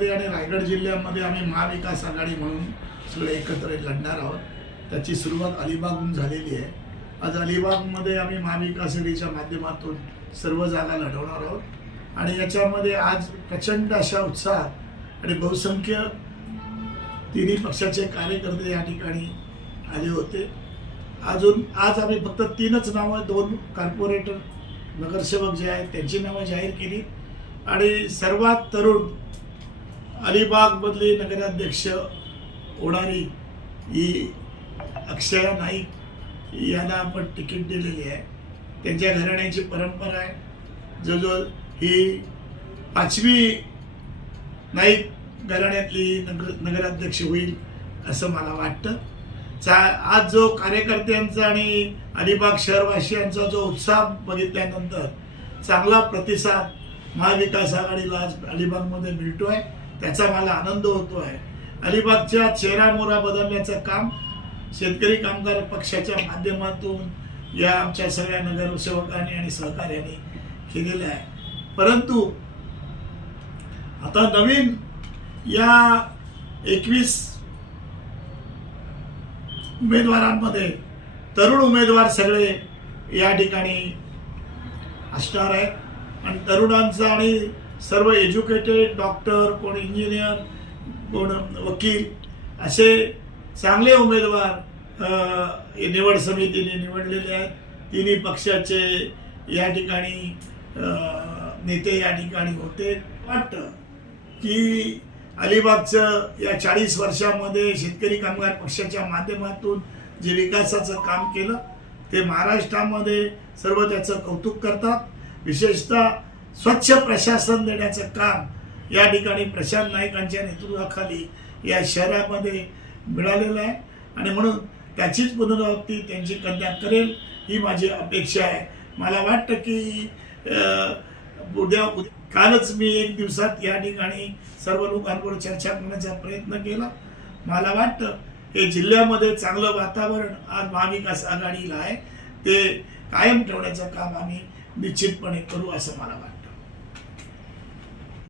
जिल्ह्यामध्ये आणि रायगड जिल्ह्यामध्ये आम्ही महाविकास आघाडी म्हणून सगळे एकत्र लढणार आहोत. त्याची सुरुवात अलिबागहून झालेली आहे. आज अलिबागमध्ये आम्ही महाविकास आघाडीच्या माध्यमातून सर्व जागा लढवणार आहोत. आणि याच्यामध्ये आज प्रचंड अशा उत्साहात आणि बहुसंख्य तिन्ही पक्षाचे कार्यकर्ते या ठिकाणी आले होते. अजून आज आम्ही फक्त तीनच नावं दोन कॉर्पोरेटर नगरसेवक जे आहेत त्यांची नावं जाहीर केली. आणि सर्वात तरुण अलिबागमधले नगराध्यक्ष ओढारी ही अक्षया नाईक यांना आपण तिकीट दिलेली आहे. त्यांच्या घराण्याची परंपरा आहे. जवळजवळ ही पाचवी नाईक घराण्यातली नगर नगराध्यक्ष होईल असं मला वाटतं. चा आज जो कार्यकर्त्यांचा आणि अलिबाग शहरवासियांचा जो उत्साह बघितल्यानंतर चांगला प्रतिसाद महाविकास आघाडीला आज अलिबागमध्ये मिळतो आहे त्याचा मला आनंद होतो आहे. अलिबागच्या चेहरामोरा बदलण्याचं काम शेतकरी कामगार पक्षाच्या माध्यमातून या आमच्या सगळ्या नगरसेवकांनी आणि सहकार्याने केलेलं आहे. परंतु आता नवीन या एकवीस उमेदवारांमध्ये तरुण उमेदवार सगळे या ठिकाणी असणार आहेत. आणि तरुणांचा आणि सर्व एज्युकेटेड डॉक्टर कोण इंजिनियर कोण वकील असे चांगले उमेदवार निवड समितीने निवडलेले आहेत. तिन्ही पक्षाचे या ठिकाणी नेते या ठिकाणी होते. वाटतं की अलिबागचं या चाळीस वर्षामध्ये शेतकरी कामगार पक्षाच्या माध्यमातून जे विकासाचं काम केलं ते महाराष्ट्रामध्ये सर्व त्याचं कौतुक करतात. विशेषतः स्वच्छ प्रशासन देण्याचं काम या ठिकाणी प्रशांत नाईकांच्या नेतृत्वाखाली या शहरामध्ये मिळालेलं आहे. आणि म्हणून त्याचीच पुनरावृत्ती त्यांची कन्या करेल ही माझी अपेक्षा आहे. मला वाटतं की अं, उद्या उद्या- कालच मी एक दिवसात या ठिकाणी सर्व लोकांबरोबर चर्चा करण्याचा प्रयत्न केला. मला वाटतं हे जिल्ह्यामध्ये चांगलं वातावरण आज महाविकास आघाडीला आहे. ते कायम ठेवण्याचं काम आम्ही निश्चितपणे करू असं मला वाटतं.